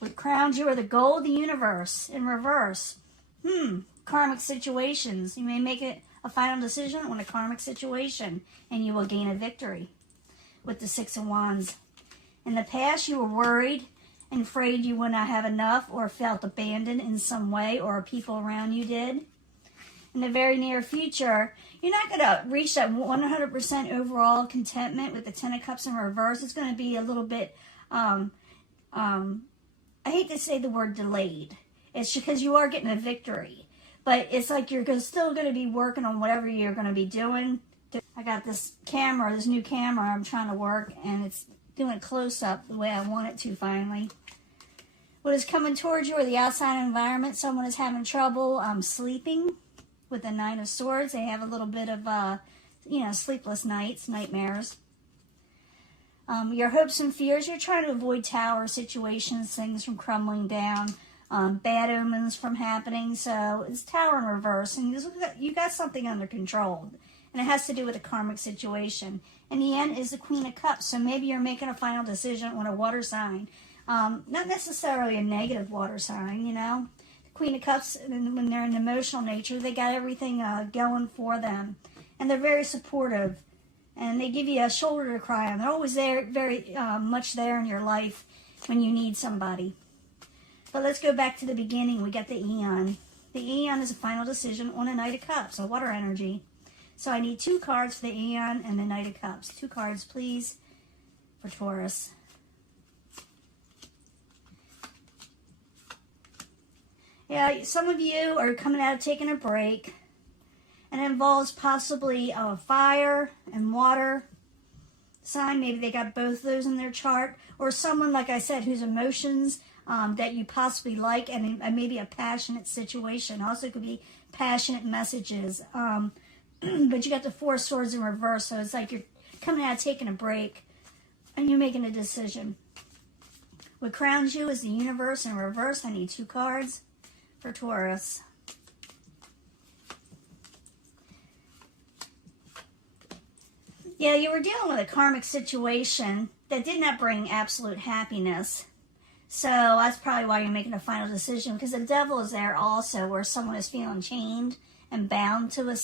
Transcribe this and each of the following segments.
What crowns you are the goal of the universe in reverse. Karmic situations. You may make it a final decision on a karmic situation, and you will gain a victory with the Six of Wands. In the past, you were worried and afraid you would not have enough, or felt abandoned in some way, or people around you did. In the very near future, you're not going to reach that 100% overall contentment with the Ten of Cups in reverse. It's going to be a little bit, I hate to say the word delayed. It's because you are getting a victory. But it's like you're still going to be working on whatever you're going to be doing. I got this camera, this new camera I'm trying to work, and it's doing close-up the way I want it to finally. What is coming towards you or the outside environment? Someone is having trouble sleeping with the Nine of Swords. They have a little bit of, sleepless nights, nightmares. Your hopes and fears, you're trying to avoid tower situations, things from crumbling down. Bad omens from happening. So it's Tower in reverse, and you got something under control, and it has to do with a karmic situation. And the end is the Queen of Cups, so maybe you're making a final decision on a water sign, not necessarily a negative water sign. The Queen of Cups, when they're in emotional nature, they got everything going for them, and they're very supportive, and they give you a shoulder to cry on. They're always there, very much there in your life when you need somebody. But let's go back to the beginning. We got the Aeon. The Aeon is a final decision on a Knight of Cups, a water energy. So I need 2 cards for the Aeon and the Knight of Cups. 2 cards, please, for Taurus. Yeah, some of you are coming out of taking a break, and it involves possibly a fire and water sign. Maybe they got both of those in their chart. Or someone, like I said, whose emotions that you possibly like, and maybe a passionate situation. Also could be passionate messages. But you got the 4 swords in reverse, so it's like you're coming out taking a break, and you're making a decision. What crowns you is the universe in reverse. I need 2 cards for Taurus. Yeah, you were dealing with a karmic situation that did not bring absolute happiness. So that's probably why you're making a final decision, because the devil is there also, where someone is feeling chained and bound to a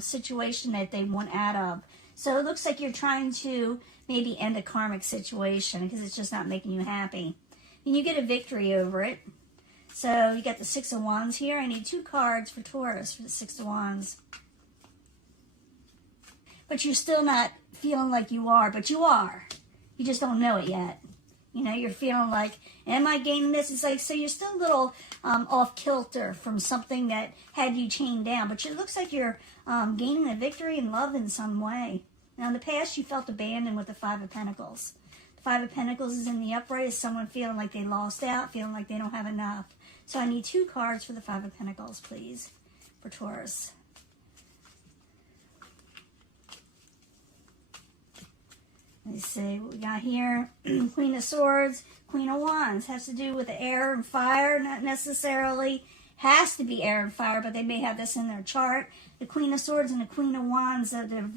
situation that they want out of. So it looks like you're trying to maybe end a karmic situation because it's just not making you happy. And you get a victory over it. So you got the Six of Wands here. I need 2 cards for Taurus for the Six of Wands. But you're still not feeling like you are, but you are. You just don't know it yet. You're feeling like, am I gaining this? It's like, so you're still a little off kilter from something that had you chained down. But it looks like you're gaining a victory in love in some way. Now, in the past, you felt abandoned with the Five of Pentacles. The Five of Pentacles is in the upright. Is someone feeling like they lost out, feeling like they don't have enough. So I need 2 cards for the Five of Pentacles, please, for Taurus. Let's see what we got here. Queen of Swords, Queen of Wands. Has to do with the air and fire. Not necessarily has to be air and fire, but they may have this in their chart. The Queen of Swords and the Queen of Wands, the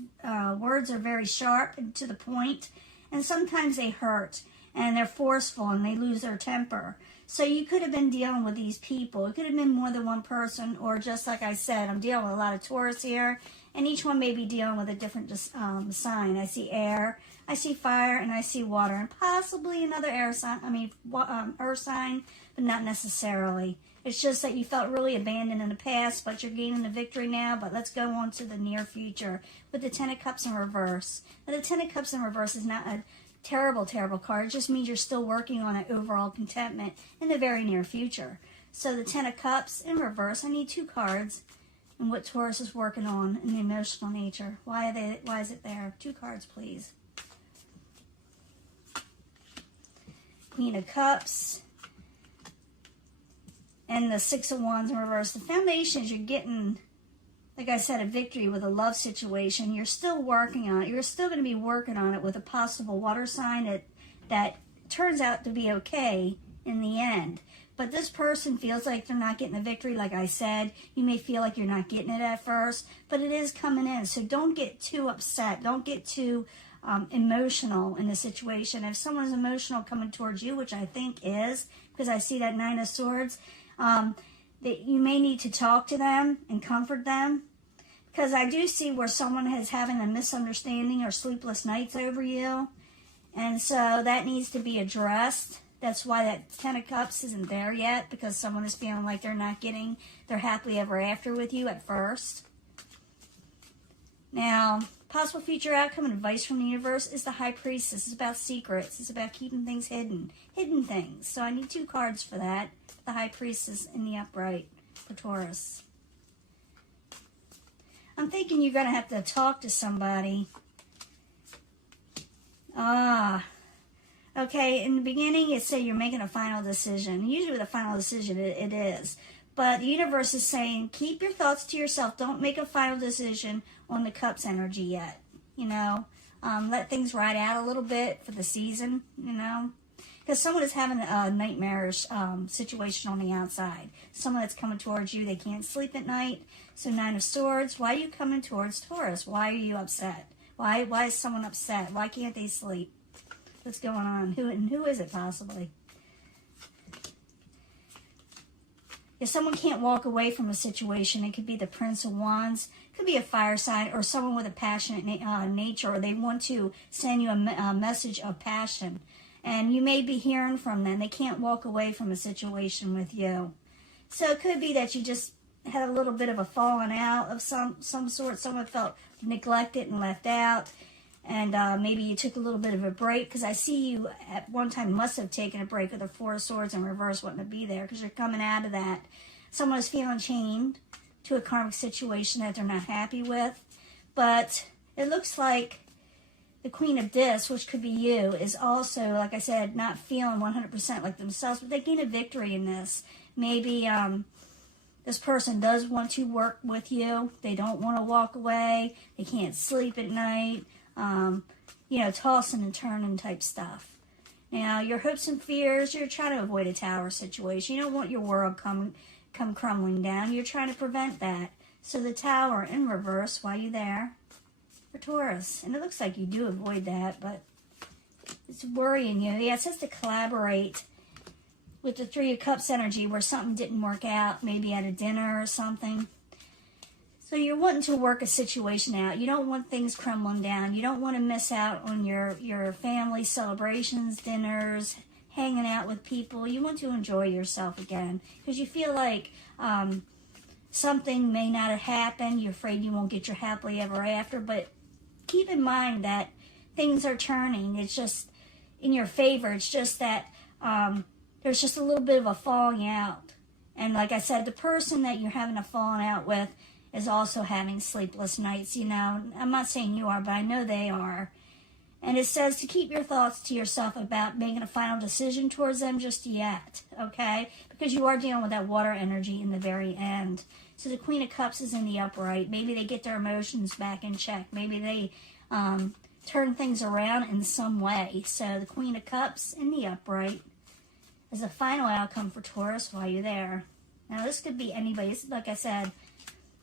words are very sharp and to the point. And sometimes they hurt. And they're forceful and they lose their temper. So you could have been dealing with these people. It could have been more than one person, or just like I said, I'm dealing with a lot of Taurus here. And each one may be dealing with a different sign. I see air, I see fire, and I see water, and possibly another air sign. Earth sign, but not necessarily. It's just that you felt really abandoned in the past, but you're gaining the victory now. But let's go on to the near future with the Ten of Cups in reverse. Now, the Ten of Cups in reverse is not a terrible, terrible card. It just means you're still working on an overall contentment in the very near future. So the Ten of Cups in reverse, I need 2 cards. And what Taurus is working on in the emotional nature. Why is it there? 2 cards, please. Queen of Cups. And the Six of Wands in reverse. The foundations, you're getting, like I said, a victory with a love situation. You're still working on it. You're still going to be working on it with a possible water sign that turns out to be okay in the end. But this person feels like they're not getting the victory, like I said. You may feel like you're not getting it at first, but it is coming in. So don't get too upset. Don't get too emotional in the situation. If someone's emotional coming towards you, which I think is, because I see that Nine of Swords, that you may need to talk to them and comfort them. Because I do see where someone is having a misunderstanding or sleepless nights over you. And so that needs to be addressed. That's why that Ten of Cups isn't there yet, because someone is feeling like they're not getting their happily ever after with you at first. Now, possible future outcome and advice from the universe is the High Priestess. It's about secrets. It's about keeping things hidden. Hidden things. So I need 2 cards for that. The High Priestess in the upright for Taurus. I'm thinking you're going to have to talk to somebody. Okay, in the beginning it said you're making a final decision. Usually with a final decision it is. But the universe is saying, keep your thoughts to yourself. Don't make a final decision on the Cups energy yet. You know, let things ride out a little bit for the season, you know. Because someone is having a nightmarish situation on the outside. Someone that's coming towards you, they can't sleep at night. So 9 of Swords, why are you coming towards Taurus? Why are you upset? Why is someone upset? Why can't they sleep? What's going on? Who is it possibly? If someone can't walk away from a situation, it could be the Prince of Wands. It could be a fire sign or someone with a passionate nature, or they want to send you a message of passion. And you may be hearing from them. They can't walk away from a situation with you. So it could be that you just had a little bit of a falling out of some sort. Someone felt neglected and left out. And maybe you took a little bit of a break, because I see you at one time must have taken a break with the 4 of Swords in reverse wanting to be there, because you're coming out of that. Someone is feeling chained to a karmic situation that they're not happy with. But it looks like the Queen of Discs, which could be you, is also, like I said, not feeling 100% like themselves, but they gain a victory in this. Maybe this person does want to work with you. They don't want to walk away. They can't sleep at night. You know, tossing and turning type stuff. Now, your hopes and fears, you're trying to avoid a tower situation. You don't want your world come crumbling down. You're trying to prevent that. So the Tower in reverse, why are you there? For Taurus. And it looks like you do avoid that, but it's worrying you. Yeah, it says to collaborate with the 3 of Cups energy where something didn't work out, maybe at a dinner or something. So you're wanting to work a situation out. You don't want things crumbling down. You don't want to miss out on your family celebrations, dinners, hanging out with people. You want to enjoy yourself again, because you feel like something may not have happened. You're afraid you won't get your happily ever after. But keep in mind that things are turning. It's just in your favor. It's just that there's just a little bit of a falling out. And like I said, the person that you're having a falling out with is also having sleepless nights, you know. I'm not saying you are, but I know they are. And it says to keep your thoughts to yourself about making a final decision towards them just yet, okay? Because you are dealing with that water energy in the very end. So the Queen of Cups is in the upright. Maybe they get their emotions back in check. Maybe they turn things around in some way. So the Queen of Cups in the upright is a final outcome for Taurus while you're there. Now, this could be anybody. Like I said,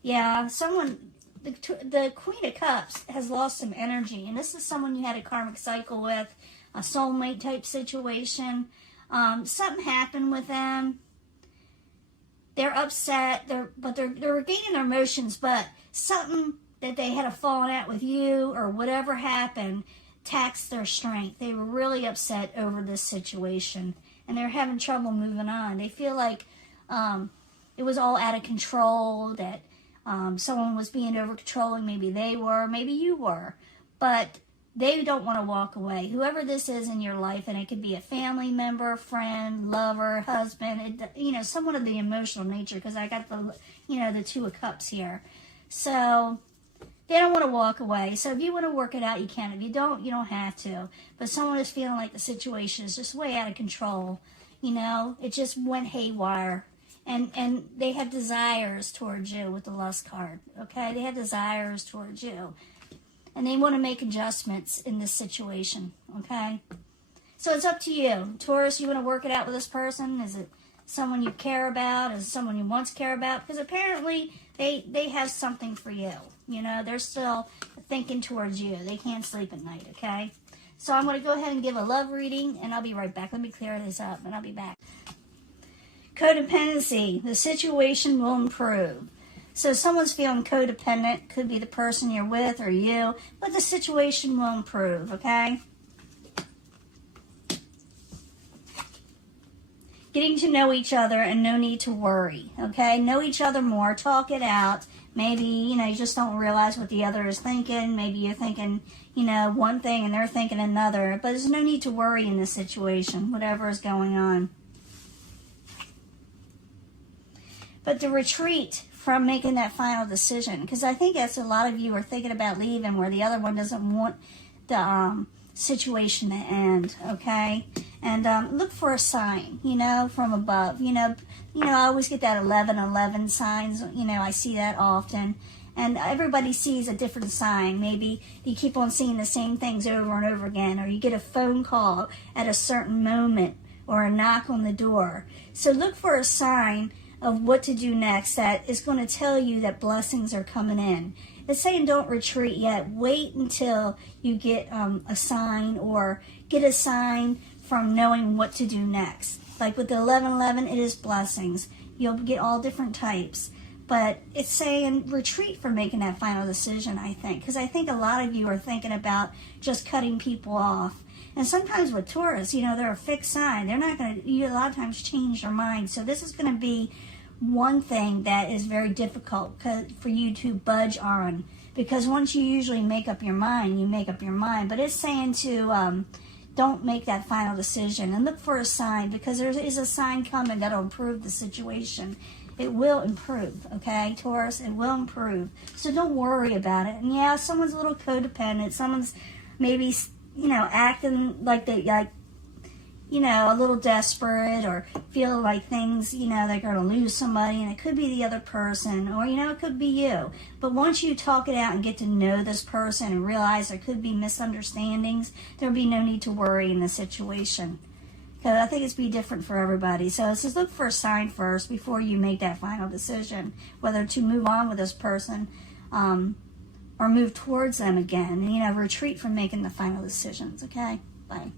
yeah, someone, the Queen of Cups has lost some energy, and this is someone you had a karmic cycle with, a soulmate type situation. Something happened with them. They're upset, but they're regaining their emotions, but something that they had a falling out with you or whatever happened taxed their strength. They were really upset over this situation, and they're having trouble moving on. They feel like it was all out of control, that someone was being over controlling. Maybe they were, maybe you were, but they don't want to walk away. Whoever this is in your life, and it could be a family member, friend, lover, husband, you know, someone of the emotional nature, because I got the, you know, the 2 of Cups here. So they don't want to walk away. So if you want to work it out, you can. If you don't, you don't have to. But someone is feeling like the situation is just way out of control. You know, it just went haywire. And they have desires towards you with the Lust card, okay? They have desires towards you. And they want to make adjustments in this situation, okay? So it's up to you. Taurus, you want to work it out with this person? Is it someone you care about? Is it someone you once care about? Because apparently they have something for you, You know, they're still thinking towards you. They can't sleep at night, okay? So I'm going to go ahead and give a love reading, and I'll be right back. Let me clear this up, and I'll be back. Codependency. The situation will improve. So someone's feeling codependent. Could be the person you're with or you, but the situation will improve, okay? Getting to know each other and no need to worry, okay? Know each other more. Talk it out. Maybe, you know, you just don't realize what the other is thinking. Maybe you're thinking, you know, one thing and they're thinking another. But there's no need to worry in this situation, whatever is going on. But to retreat from making that final decision, because I think that's a lot of you are thinking about leaving where the other one doesn't want the situation to end, okay? And look for a sign, you know, from above. You know, I always get that 11:11 signs. You know, I see that often. And everybody sees a different sign. Maybe you keep on seeing the same things over and over again, or you get a phone call at a certain moment, or a knock on the door. So look for a sign of what to do next that is going to tell you that blessings are coming in. It's saying don't retreat yet. Wait until you get a sign, or get a sign from knowing what to do next. Like with the 11:11, it is blessings. You'll get all different types. But it's saying retreat from making that final decision, I think. Because I think a lot of you are thinking about just cutting people off. And sometimes with Taurus, you know, they're a fixed sign. They're not going to, a lot of times, change their mind. So this is going to be one thing that is very difficult for you to budge on. Because once you usually make up your mind, you make up your mind. But it's saying to don't make that final decision and look for a sign, because there is a sign coming that'll improve the situation. It will improve, okay, Taurus? It will improve. So don't worry about it. And yeah, someone's a little codependent. Someone's maybe, you know, acting like they, like, you know, a little desperate, or feel like things, you know, they're going to lose somebody, and it could be the other person, or, you know, it could be you. But once you talk it out and get to know this person and realize there could be misunderstandings, there'll be no need to worry in the situation. Because I think it's be different for everybody. So it says look for a sign first before you make that final decision, whether to move on with this person or move towards them again. And, you know, retreat from making the final decisions, okay? Bye.